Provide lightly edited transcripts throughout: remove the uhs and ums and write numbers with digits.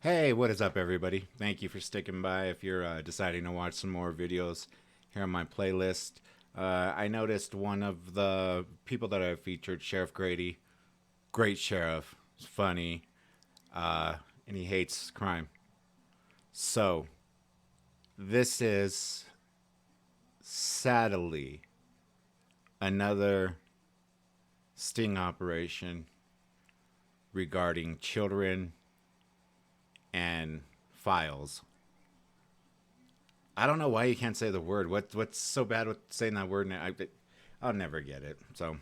Hey, what is up, everybody? Thank you for sticking by. If you're deciding to watch some more videos here on my playlist, I noticed one of the people that I featured, Sheriff Grady, great sheriff, he's funny, uh, and he hates crime. So, this is sadly another sting operation regarding children and files. I don't know why you can't say the word. What's so bad with saying that word? I'll never get it. So,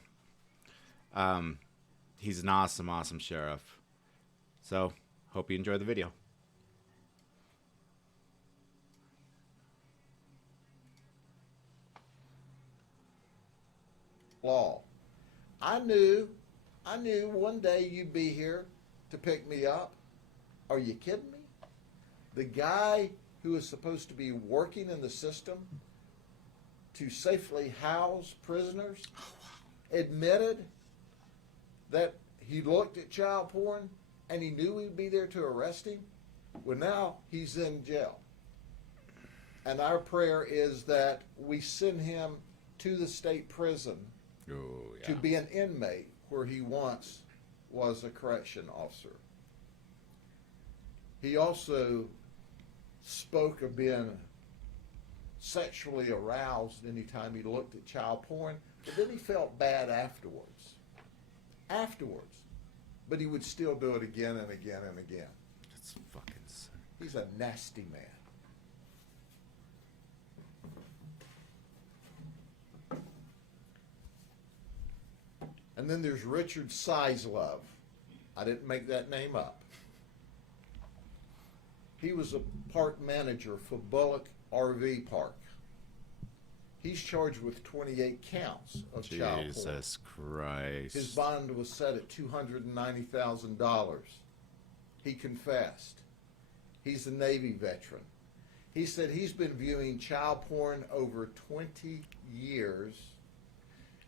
um, he's an awesome, awesome sheriff. So, hope you enjoy the video. Law. I knew, I knew one day you'd be here to pick me up. Are you kidding me? The guy who is supposed to be working in the system to safely house prisoners admitted that he looked at child porn and he knew we'd be there to arrest him. Well, now he's in jail. And our prayer is that we send him to the state prison Oh to yeah. be an inmate where he once was a correction officer. He also spoke of being sexually aroused anytime he looked at child porn, but then he felt bad afterwards. Afterwards. But he would still do it again and again and again. That's fucking sick. He's a nasty man. And then there's Richard Sizelove. I didn't make that name up. He was a park manager for Bullock RV Park. He's charged with 28 counts of child porn. Jesus Christ. His bond was set at $290,000. He confessed. He's a Navy veteran. He said he's been viewing child porn over 20 years,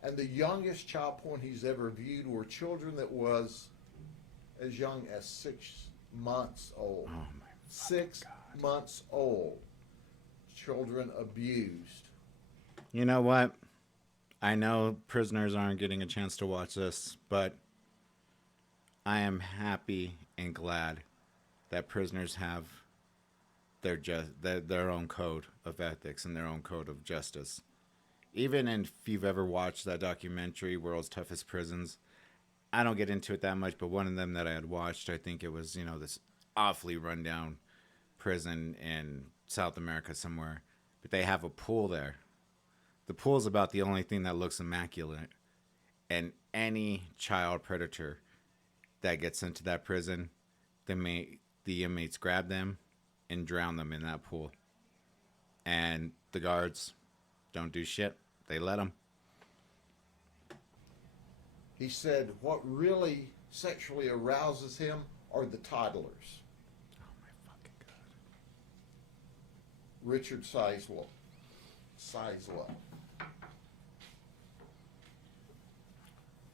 and the youngest child porn he's ever viewed were children that was as young as 6 months old. Oh my 6 God. months old. Children abused. You know what? I know prisoners aren't getting a chance to watch this, but I am happy and glad that prisoners have their own code of ethics and their own code of justice. Even if you've ever watched that documentary, World's Toughest Prisons, I don't get into it that much, but one of them that I had watched, I think it was, this awfully rundown prison in South America somewhere. But they have a pool there. The pool's about the only thing that looks immaculate. And any child predator that gets into that prison, the inmates grab them and drown them in that pool. And the guards don't do shit. They let them. He said what really sexually arouses him are the toddlers. Oh my fucking God. Richard Sizelove.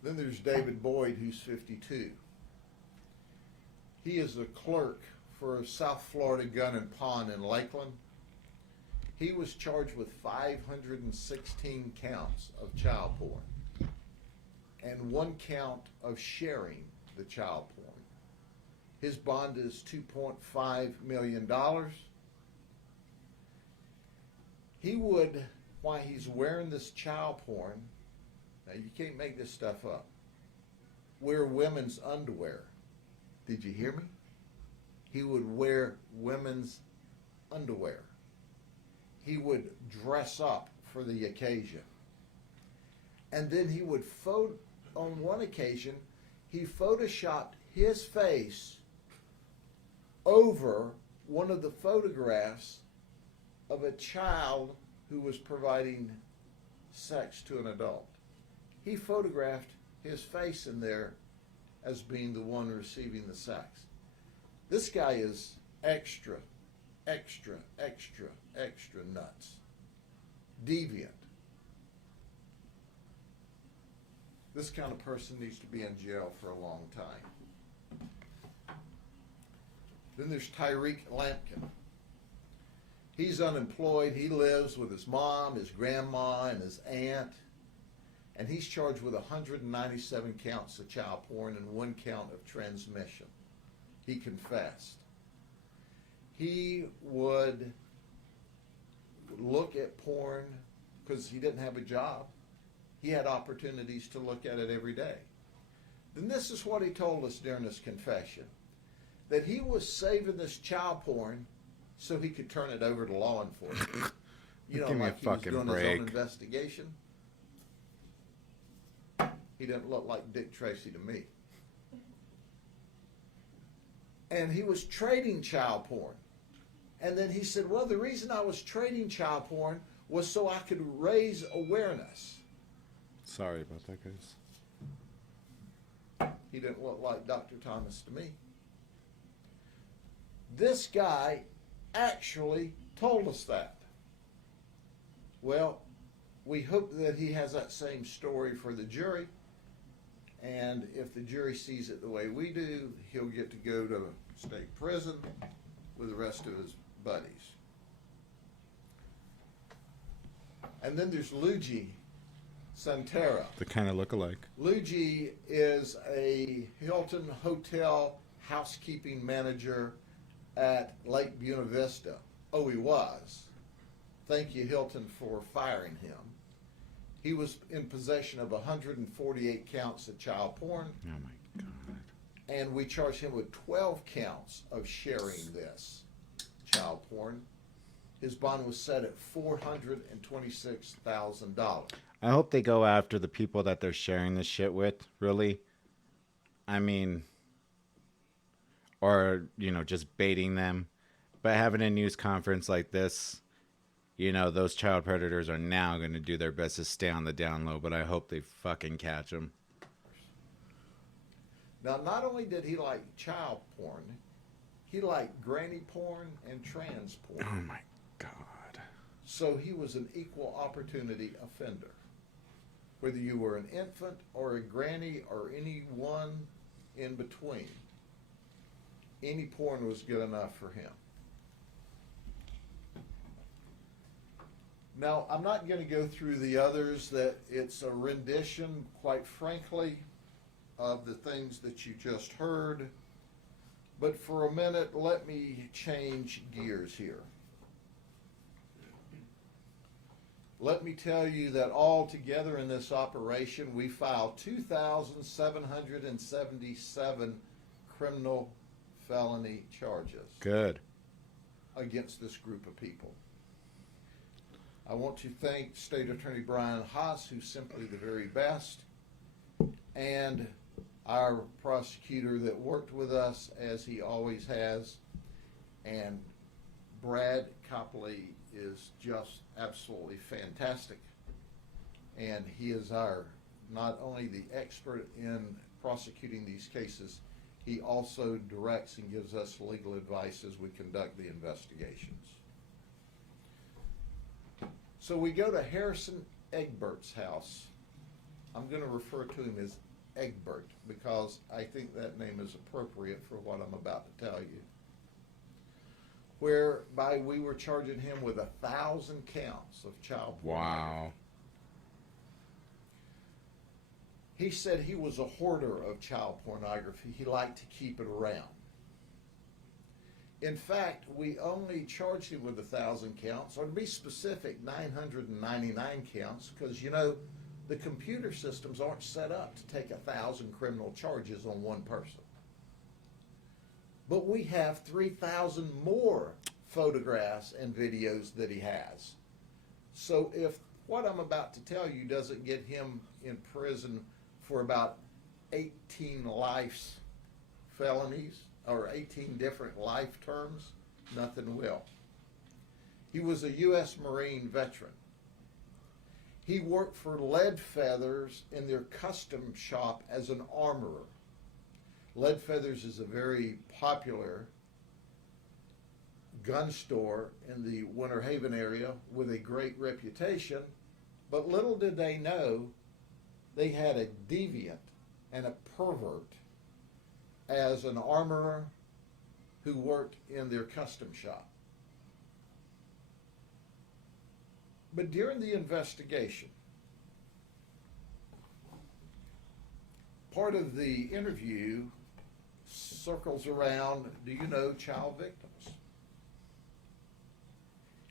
Then there's David Boyd, who's 52. He is a clerk for South Florida Gun and Pawn in Lakeland. He was charged with 516 counts of child porn and 1 count of sharing the child porn. His bond is $2.5 million. He would, while he's wearing this child porn, now you can't make this stuff up, wear women's underwear. Did you hear me? He would wear women's underwear. He would dress up for the occasion. And then he would on one occasion, he photoshopped his face over one of the photographs of a child who was providing sex to an adult. He photographed his face in there as being the one receiving the sex. This guy is extra, extra, extra, extra nuts. Deviant. This kind of person needs to be in jail for a long time. Then there's Tyreek Lampkin. He's unemployed. He lives with his mom, his grandma, and his aunt. And he's charged with 197 counts of child porn and 1 count of transmission. He confessed. He would look at porn because he didn't have a job. He had opportunities to look at it every day. Then this is what he told us during his confession, that he was saving this child porn so he could turn it over to law enforcement. You know, Give me like a he was fucking doing break. his own investigation. He didn't look like Dick Tracy to me. And he was trading child porn. And then he said, well, the reason I was trading child porn was so I could raise awareness. Sorry about that, guys. He didn't look like Dr. Thomas to me. This guy actually told us that. Well, we hope that he has that same story for the jury. And if the jury sees it the way we do, he'll get to go to state prison with the rest of his buddies. And then there's Luigi Santera. They kind of look alike. Luigi is a Hilton Hotel housekeeping manager at Lake Buena Vista. Oh, he was. Thank you, Hilton, for firing him. He was in possession of 148 counts of child porn. Oh my God. And we charged him with 12 counts of sharing this child porn. His bond was set at $426,000. I hope they go after the people that they're sharing this shit with, really. I mean, or, you know, just baiting them. But having a news conference like this, you know, those child predators are now going to do their best to stay on the down low, but I hope they fucking catch them. Now, not only did he like child porn, he liked granny porn and trans porn. Oh my God. So he was an equal opportunity offender. Whether you were an infant or a granny or anyone in between, any porn was good enough for him. Now, I'm not going to go through the others. That it's a rendition, quite frankly, of the things that you just heard. But for a minute, let me change gears here. Let me tell you that all together in this operation, we filed 2,777 criminal felony charges Good. against this group of people. I want to thank State Attorney Brian Haas, who's simply the very best, and our prosecutor that worked with us, as he always has, and Brad Copley is just absolutely fantastic. And he is our, not only the expert in prosecuting these cases, he also directs and gives us legal advice as we conduct the investigations. So we go to Harrison Egbert's house. I'm going to refer to him as Egbert because I think that name is appropriate for what I'm about to tell you. Whereby we were charging him with 1,000 counts of child pornography. Wow. He said he was a hoarder of child pornography. He liked to keep it around. In fact, we only charged him with 1,000 counts, or to be specific, 999 counts, because, you know, the computer systems aren't set up to take 1,000 criminal charges on one person. But we have 3,000 more photographs and videos that he has. So if what I'm about to tell you doesn't get him in prison for about 18 life felonies, or 18 different life terms, nothing will. He was a U.S. Marine veteran. He worked for Lead Feathers in their custom shop as an armorer. Lead Feathers is a very popular gun store in the Winter Haven area with a great reputation, but little did they know they had a deviant and a pervert as an armorer who work in their custom shop. But during the investigation, part of the interview circles around, do you know child victims?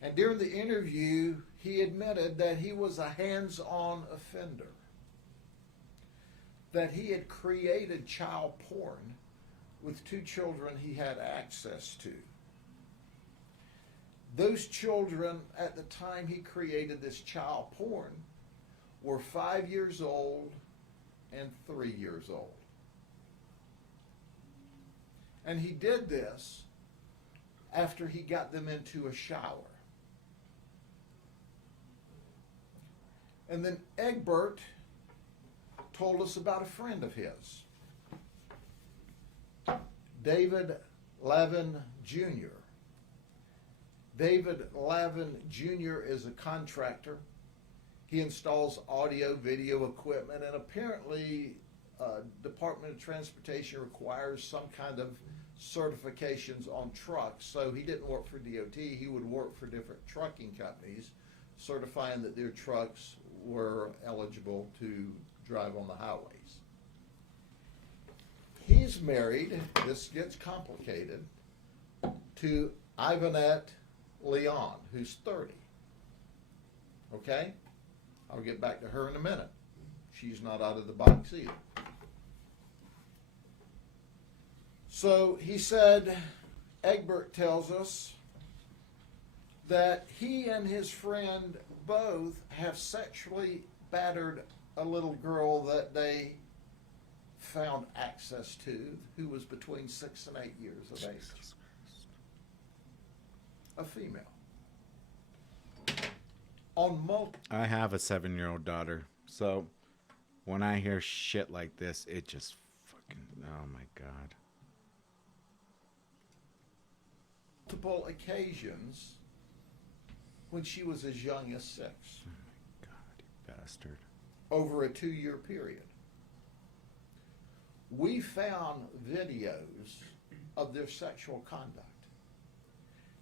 And during the interview, he admitted that he was a hands-on offender, that he had created child porn with 2 children he had access to. Those children, at the time he created this child porn, were 5 years old and 3 years old. And he did this after he got them into a shower. And then Egbert told us about a friend of his, David Lavin Jr. David Lavin Jr. is a contractor. He installs audio, video equipment, and apparently Department of Transportation requires some kind of certifications on trucks. So he didn't work for DOT. He would work for different trucking companies, certifying that their trucks were eligible to drive on the highways. He's married, this gets complicated, to Ivanette Leon, who's 30. Okay? I'll get back to her in a minute. She's not out of the box either. So he said, Egbert tells us that he and his friend both have sexually battered a little girl that they found access to, who was between 6 and 8 years of age. A female. On multiple. I have a 7-year-old daughter, so when I hear shit like this, it just fucking, oh my God. Multiple occasions when she was as young as 6. Oh my God, you bastard. Over a 2-year period. We found videos of their sexual conduct.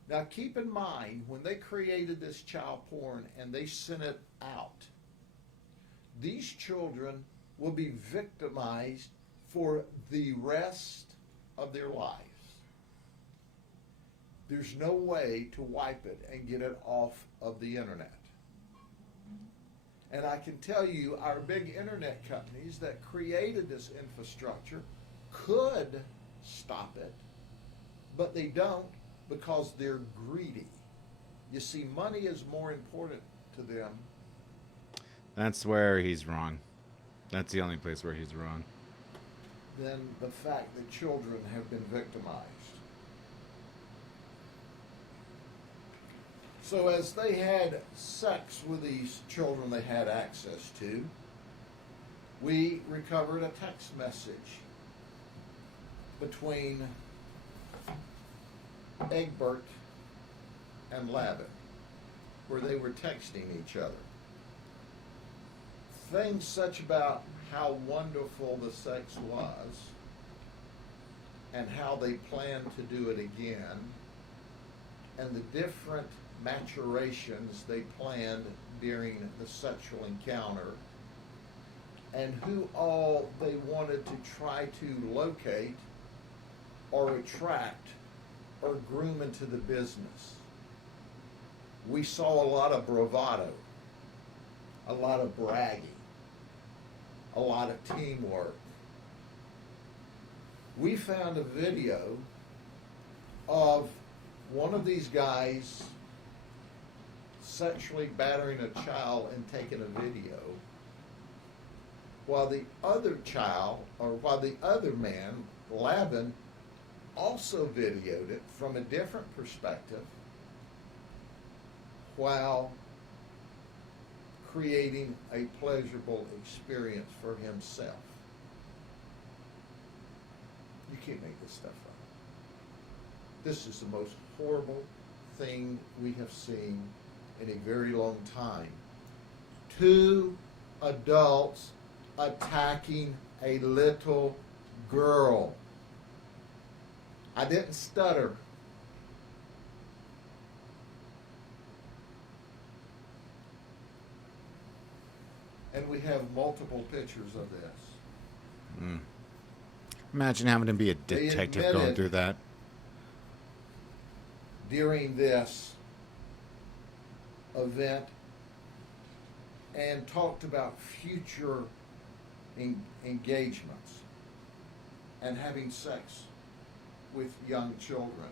Now keep in mind, when they created this child porn and they sent it out, these children will be victimized for the rest of their lives. There's no way to wipe it and get it off of the internet. And I can tell you, our big internet companies that created this infrastructure could stop it, but they don't because they're greedy. You see, money is more important to them. That's where he's wrong. That's the only place where he's wrong. Than the fact that children have been victimized. So as they had sex with these children they had access to, we recovered a text message between Egbert and Lavin, where they were texting each other. Things such about how wonderful the sex was and how they planned to do it again, and the different maturations they planned during the sexual encounter, and who all they wanted to try to locate or attract or groom into the business. We saw a lot of bravado, a lot of bragging, a lot of teamwork. We found a video of one of these guys sexually battering a child and taking a video, while the other child, or while the other man, Lavin, also videoed it from a different perspective while creating a pleasurable experience for himself. You can't make this stuff up. This is the most horrible thing we have seen in a very long time. 2 adults attacking a little girl. I didn't stutter. And we have multiple pictures of this. Mm. Imagine having to be a They detective going admitted through that. during this event and talked about future engagements and having sex with young children.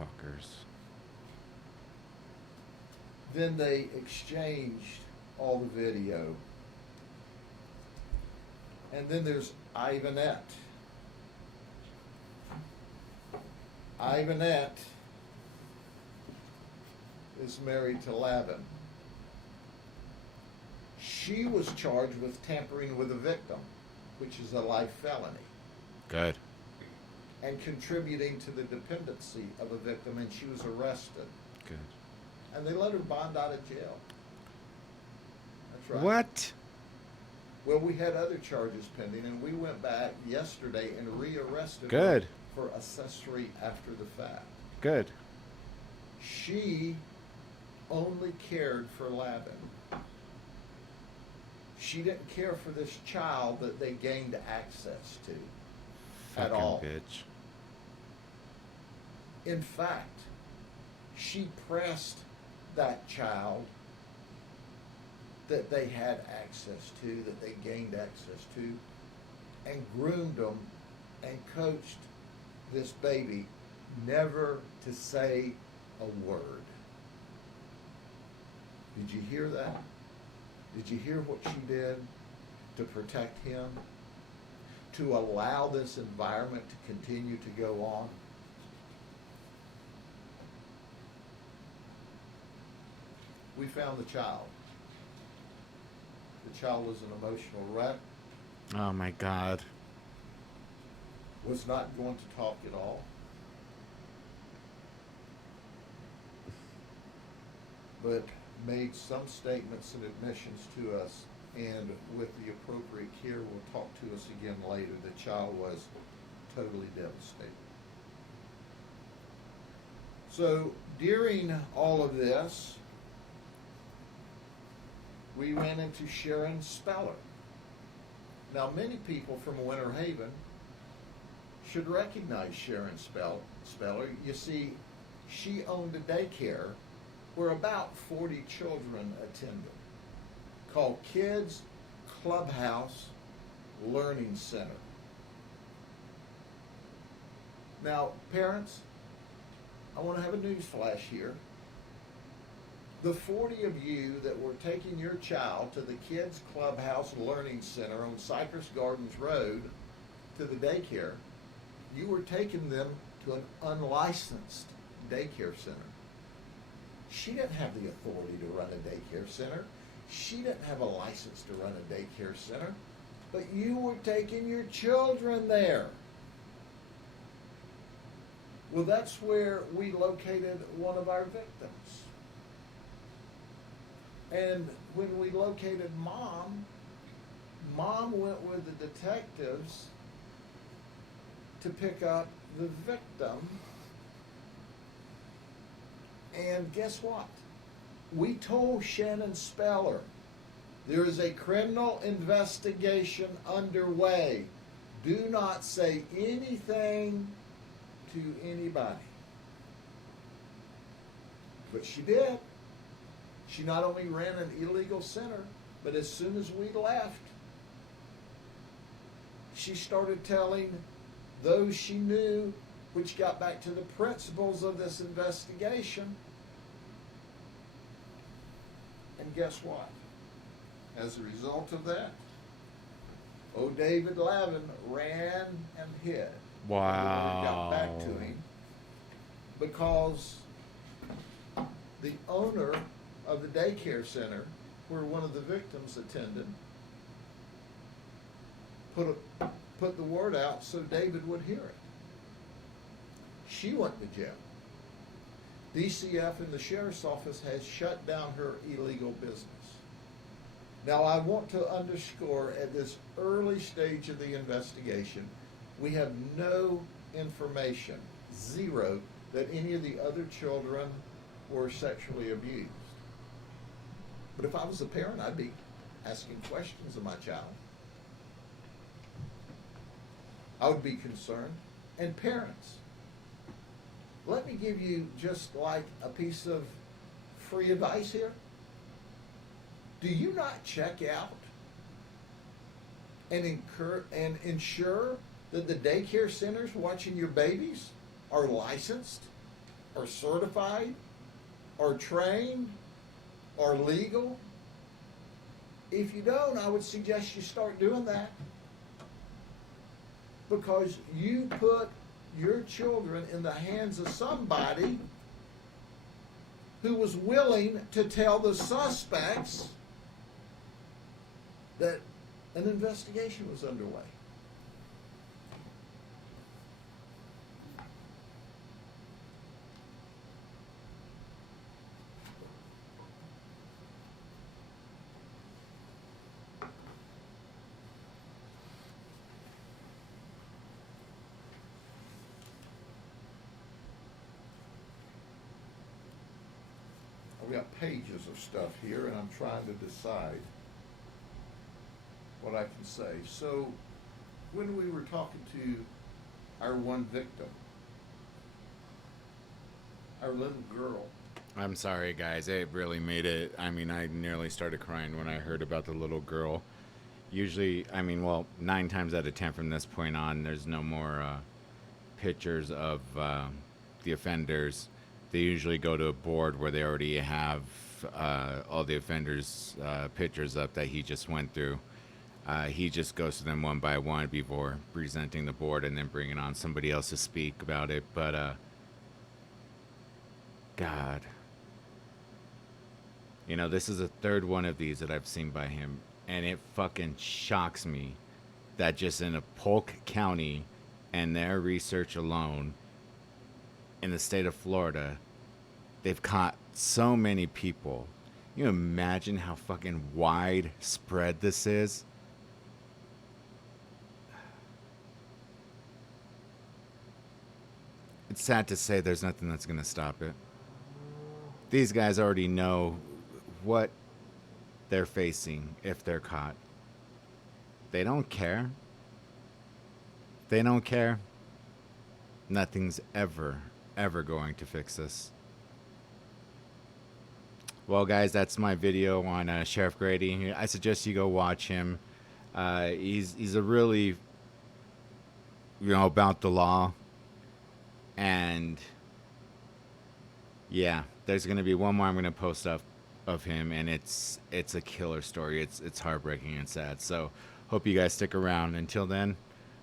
Fuckers. Then they exchanged all the video. And then there's Ivanette. Ivanette is married to Lavin. She was charged with tampering with a victim, which is a life felony, Good. and contributing to the dependency of a victim, and she was arrested. Good. And they let her bond out of jail. That's right. What? Well, we had other charges pending, and we went back yesterday and rearrested Good. her for accessory after the fact. Good. She only cared for Lavin. She didn't care for this child that they gained access to at Fucking all. bitch. In fact, she pressed that child that they had access to, that they gained access to, and groomed them and coached this baby never to say a word. Did you hear that? Did you hear what she did to protect him? To allow this environment to continue to go on? We found the child. The child was an emotional wreck, Oh my God. was not going to talk at all. But made some statements and admissions to us, and with the appropriate care, will talk to us again later. The child was totally devastated. So during all of this, we ran into Sharon Speller. Now, many people from Winter Haven should recognize Sharon Speller. You see, she owned a daycare where about 40 children attended, called Kids Clubhouse Learning Center. Now, parents, I want to have a news flash here. The 40 of you that were taking your child to the Kids Clubhouse Learning Center on Cypress Gardens Road to the daycare, you were taking them to an unlicensed daycare center. She didn't have the authority to run a daycare center. She didn't have a license to run a daycare center. But you were taking your children there. Well, that's where we located one of our victims. And when we located Mom went with the detectives to pick up the victim. And guess what? We told Shannon Speller, there is a criminal investigation underway. Do not say anything to anybody. But she did. She not only ran an illegal center, but as soon as we left, she started telling those she knew, which got back to the principles of this investigation. And guess what? As a result of that, David Lavin ran and hid. Wow. And got back to him because the owner of the daycare center where one of the victims attended put the word out so David would hear it. She went to jail. DCF and the sheriff's office has shut down her illegal business. Now, I want to underscore at this early stage of the investigation, we have no information, zero, that any of the other children were sexually abused. But if I was a parent, I'd be asking questions of my child. I would be concerned. And parents, let me give you just like a piece of free advice here. Do you not check out and ensure that the daycare centers watching your babies are licensed, are certified, are trained, are legal? If you don't, I would suggest you start doing that. Because you put your children in the hands of somebody who was willing to tell the suspects that an investigation was underway. We got pages of stuff here, and I'm trying to decide what I can say. So, when we were talking to our one victim, our little girl. I'm sorry, guys. It really made it. I mean, I nearly started crying when I heard about the little girl. Usually, I mean, well, 9 times out of 10 from this point on, there's no more pictures of the offenders. They usually go to a board where they already have all the offenders' pictures up that he just went through. He just goes to them one by one before presenting the board and then bringing on somebody else to speak about it. But, God. You know, this is the 3rd one of these that I've seen by him. And it fucking shocks me that just in a Polk County and their research alone in the state of Florida, they've caught so many people. You imagine how fucking widespread this is? It's sad to say there's nothing that's going to stop it. These guys already know what they're facing if they're caught. They don't care. They don't care. Nothing's ever going to fix this. Well, guys, that's my video on Sheriff Grady. I suggest you go watch him. He's a really, about the law. And yeah, there's gonna be one more I'm gonna post up of him, and it's a killer story. It's heartbreaking and sad. So hope you guys stick around. Until then,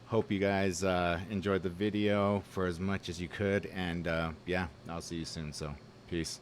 hope you guys enjoyed the video for as much as you could. And yeah, I'll see you soon. So peace.